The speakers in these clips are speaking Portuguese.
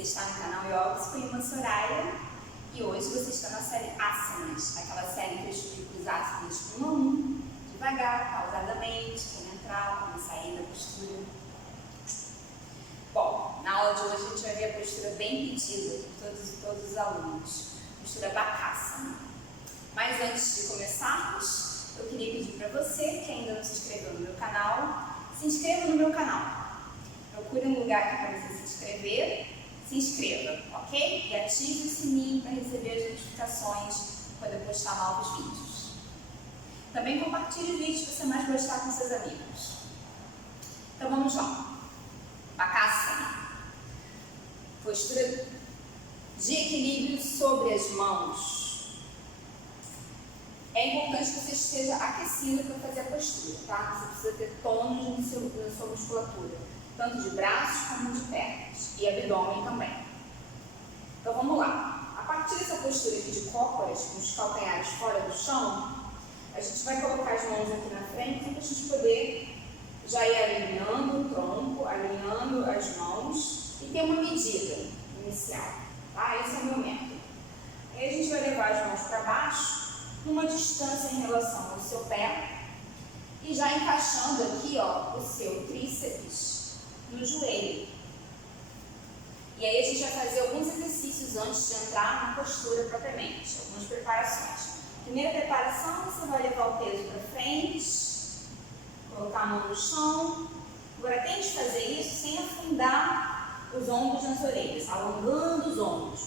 Você está no canal Yoga com uma Soraya e hoje você está na série Ásanas, aquela série que eu explico os asanas um a um, devagar, pausadamente, como entrar, como sair da postura. Bom, na aula de hoje a gente vai ver a postura bem pedida por todos os alunos, postura Bakasana. Mas antes de começarmos, eu queria pedir para você que ainda não se inscreveu no meu canal, se inscreva no meu canal. Procure um lugar aqui para você se inscrever, se inscreva, ok? E ative o sininho para receber as notificações quando eu postar novos vídeos. Também compartilhe o vídeo que você mais gostar com seus amigos. Então vamos lá. Bakasana. Postura de equilíbrio sobre as mãos. É importante que você esteja aquecido para fazer a postura, tá? Você precisa ter tônus na sua musculatura, tanto de braços como de pernas, e abdômen também. Então vamos lá. A partir dessa postura aqui de cócoras, com os calcanhares fora do chão, a gente vai colocar as mãos aqui na frente para a gente poder já ir alinhando o tronco, alinhando as mãos e ter uma medida inicial, tá? Esse é o meu método. Aí a gente vai levar as mãos para baixo, numa distância em relação ao seu pé, e já encaixando aqui, ó, o seu tríceps no joelho. E aí a gente vai fazer alguns exercícios antes de entrar na postura propriamente, algumas preparações. Primeira preparação, você vai levar o peso para frente, colocar a mão no chão. Agora tente fazer isso sem afundar os ombros nas orelhas, alongando os ombros,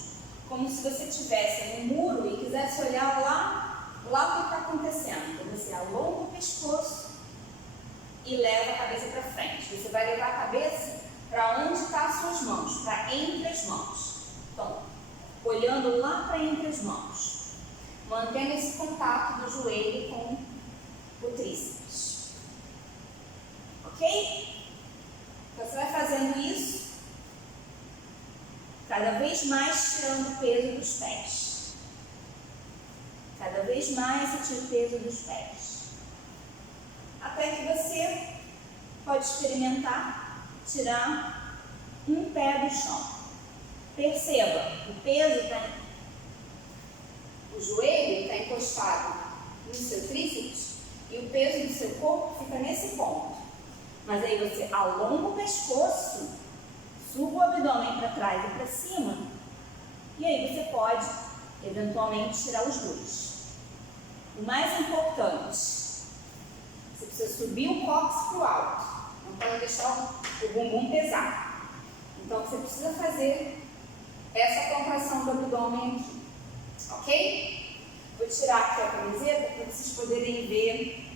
como se você estivesse no muro e quisesse olhar lá o que está acontecendo. Então você alonga o pescoço e leva a cabeça para frente. Você vai levar a cabeça para onde estão as suas mãos, para entre as mãos. Então, olhando lá para entre as mãos, mantendo esse contato do joelho com o tríceps. Ok? Então você vai fazendo isso, cada vez mais tirando o peso dos pés. Cada vez mais você tira o peso dos pés. Até que você pode experimentar tirar um pé do chão. Perceba, o joelho está encostado no seu tríceps e o peso do seu corpo fica nesse ponto. Mas aí você alonga o pescoço, suba o abdômen para trás e para cima, e aí você pode eventualmente tirar os dois. O mais importante, você precisa subir o cóccix para o alto, não pode deixar o bumbum pesar. Então você precisa fazer essa contração do abdômen aqui, ok? Vou tirar aqui a camiseta para vocês poderem ver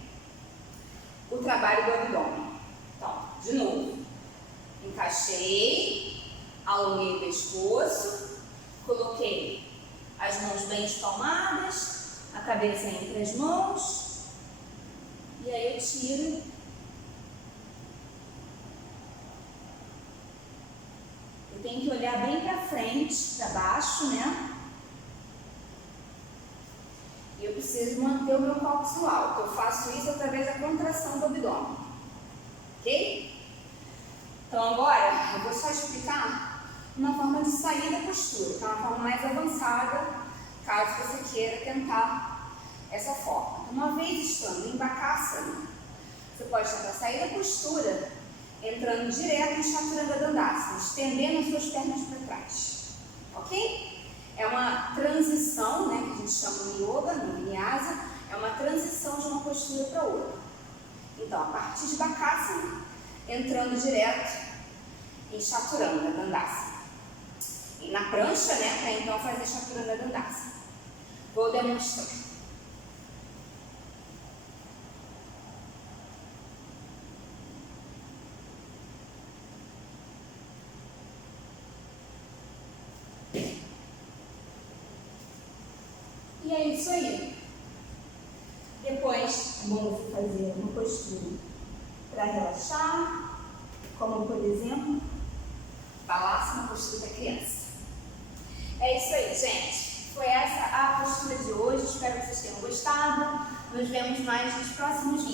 o trabalho do abdômen. Então, de novo, encaixei, alonguei o pescoço, coloquei as mãos bem espalmadas, a cabeça entre as mãos, e aí eu tiro. Eu tenho que olhar bem para frente, para baixo, né? E eu preciso manter o meu cóccix no alto. Eu faço isso através da contração do abdômen, ok? Então agora eu vou só explicar uma forma de sair da postura, que é uma forma mais avançada, caso você queira tentar essa forma. Uma vez estando em Bakasana, você pode tentar sair da postura, entrando direto em Chaturanga Dandasana, estendendo as suas pernas para trás. Ok? É uma transição, né, que a gente chama no yoga, no vinyasa, é uma transição de uma postura para outra. Então, a partir de Bakasana, entrando direto em Chaturanga Dandasana. E na prancha, né, para então fazer Chaturanga Dandasana. Vou demonstrar. E é isso aí. Depois, é bom você fazer uma postura para relaxar, como por exemplo, Bakasana, postura da criança. É isso aí, gente. Foi essa a postura de hoje. Espero que vocês tenham gostado. Nos vemos mais nos próximos vídeos.